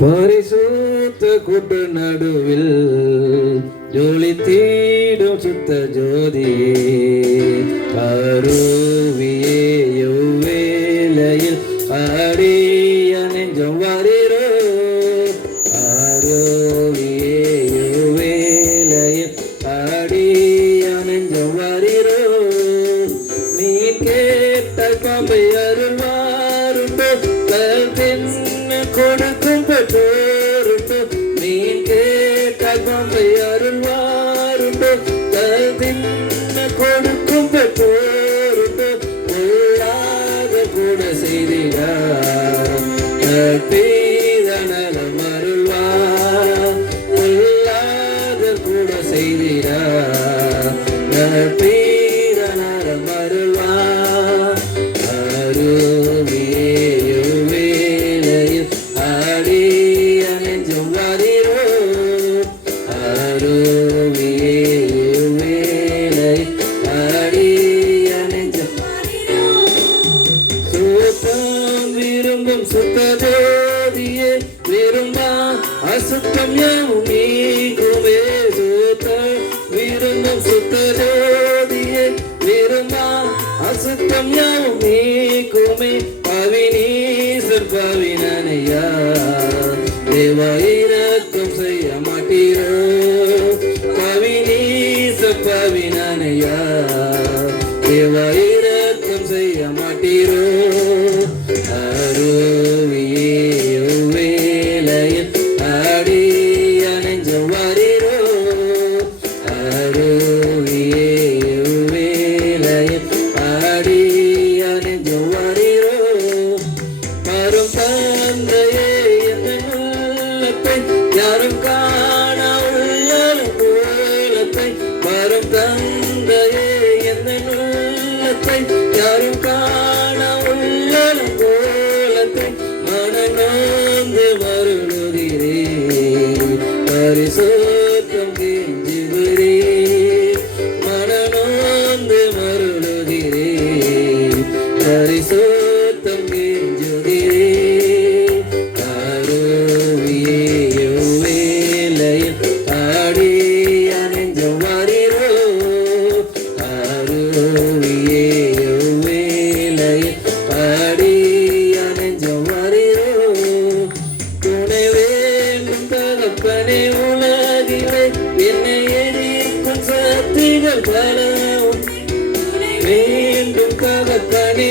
பரிசுத்த கூட்ட நடுவில் ஜோலி தீடும் சுத்த ஜோதியே கருவியே எவ்வேளையில் அடிய நெஞ்சம் வாரீரோ அருவியே எவ்வேளையில் அடிய நெஞ்சம் வாரீரோ நீ கேட்ட பாம்பை அருள்வாருண்டோ கல்வின் கொடுக்கும் பெற்றோருண்டோ நீ கேட்ட பாம்பை அருள்வாருண்டோ கல்வின் கொடுக்கும் பெற்றோருண்டோ உள்ளாத கூட செய்திடார் நலம் அருள்வார் உள்ளாத கூட செய்திடார் நலம் அருள்வார் அருவியே வேளையில் அடிய நெஞ்சம் வாரீரோ அருவியே வேளையில் அடிய நெஞ்சம் சுத்தம் விரும்பும் சுத்த ஜோதியே விரும்பா அசுத்தம் யாவும் நீக்குமே சுத்தம் விரும்பும் சுத்த ஜோதியே விரும்பா அசுத்தம் யாவும் நீக்குமே பவினீசர் பவினனையா தேவ இரக்கம் செய்ய மாட்டீரோ பவினீசர் பவினனையா தேவ இரக்கம் செய்ய மாட்டீரோ அருவியே வேளையில் அடிய நெஞ்சம் வாரீரோ அருவியே வேளையில் அடிய நெஞ்சம் வாரீரோ வரும் தந்தையே எந்த உள்ளத்தை யாரும் காண உள்ளலும் கோலத்தை வரும் தந்தையே எந்த உள்ளத்தை யாரும் காண உள்ளலும் கோலத்தை மனநோந்து மருளுகிறே பரிசுத்தம் கெஞ்சுகிறே மனநோந்து மருளுகிறே பரிசுத்தம் கெஞ்சுகிறே அருவியே வேளையில் அடிய நெஞ்சம் வாரீரோ அருவியே வேளையில் அடிய நெஞ்சம் வாரீரோ துணை வேண்டும் தகப்பனே உலகிலே என்னை எரிக்கும் சக்திகள் பலவும் வேண்டும் தகப்பனே